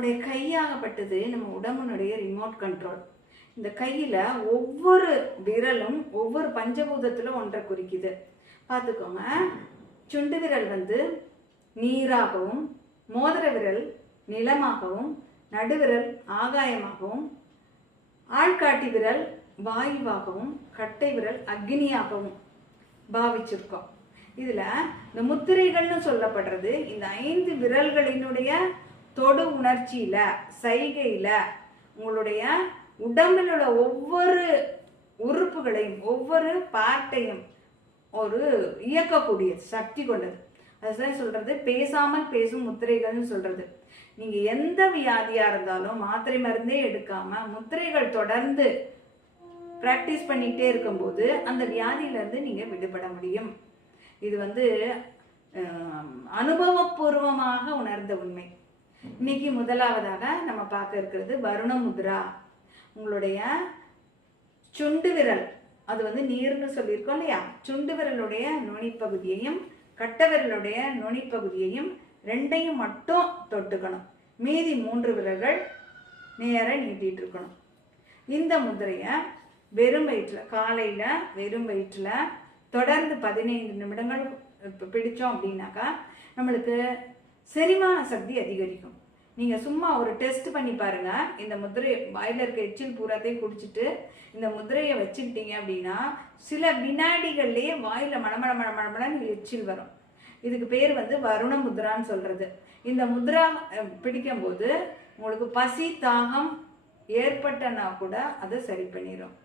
நம்முடைய கையாகப்பட்டது நம்ம உடம்புனுடைய remote control. இந்த கையில் ஒவ்வொரு விரலும் ஒவ்வொரு பஞ்சபூதத்தில் ஒன்றை குறிக்குது. பார்த்துக்கோங்க. சுண்டு விரல் நீராகவும், மோதிர விரல் நிலமாகவும், நடுவிரல் ஆகாயமாகவும், ஆள்காட்டி விரல் வாயுவாகவும், கட்டை விரல் அக்னியாகவும் பாவிச்சிருக்கோம். இதில் இந்த முத்திரைகள்னு சொல்லப்படுறது இந்த 5 விரல்களினுடைய தொடு உணர்ச்சியில, செய்கையில உங்களுடைய உடம்பில் உள்ள ஒவ்வொரு உறுப்புகளையும் ஒவ்வொரு பார்ட்டையும் ஒரு இயக்கக்கூடிய சக்தி கொண்டது. அதுதான் சொல்றது பேசாமல் பேசும் முத்திரைகள்னு சொல்றது. நீங்க எந்த வியாதியா இருந்தாலும் மாத்திரை மருந்தே எடுக்காம முத்திரைகள் தொடர்ந்து பிராக்டிஸ் பண்ணிக்கிட்டே இருக்கும்போது அந்த வியாதியிலிருந்து நீங்க விடுபட முடியும். இது அனுபவபூர்வமாக உணர்ந்த உண்மை. இன்னைக்கு முதலாவதாக நம்ம பார்க்க இருக்கிறது வருண முத்ரா. உங்களுடைய சுண்டு விரல் அது நீர்னு சொல்லியிருக்கோம் இல்லையா, சுண்டு விரலுடைய நுனிப்பகுதியையும் கட்ட விரலுடைய நுனிப்பகுதியையும் ரெண்டையும் மட்டும் தொட்டுக்கணும். மீதி 3 விரல்கள் நேர நீட்டிட்டு இருக்கணும். இந்த முதிரையை வெறும் வயிற்றுல, காலையில வெறும் வயிற்றுல தொடர்ந்து 15 நிமிடங்கள் பிடிச்சோம் அப்படின்னாக்கா நம்மளுக்கு செரிமான சக்தி அதிகரிக்கும். நீங்க சும்மா ஒரு டெஸ்ட் பண்ணி பாருங்க. இந்த முதிரை வாயில இருக்க எச்சில் பூராத்தையும் குடிச்சிட்டு இந்த முதிரையை வச்சுக்கிட்டீங்க அப்படின்னா சில வினாடிகள்லயே வாயில மணமள மணமளன்னு எச்சில் வரும். இதுக்கு பேர் வருண முத்ரான்னு சொல்றது. இந்த முத்ரா பிடிக்கும் போது உங்களுக்கு பசி தாகம் ஏற்பட்டனா கூட அதை சரி பண்ணிடும்.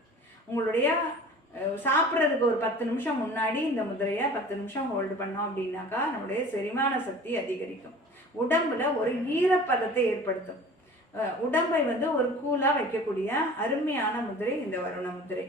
உங்களுடைய சாப்பிட்றதுக்கு ஒரு 10 நிமிஷம் முன்னாடி இந்த முதிரையை 10 நிமிஷம் ஹோல்டு பண்ணோம் அப்படின்னாக்கா நம்முடைய செரிமான சக்தி அதிகரிக்கும். உடம்புல ஒரு ஈரப்பதத்தை ஏற்படுத்தும். உடம்பை ஒரு கூலா வைக்கக்கூடிய அருமையான முதிரை இந்த வருண முதிரை.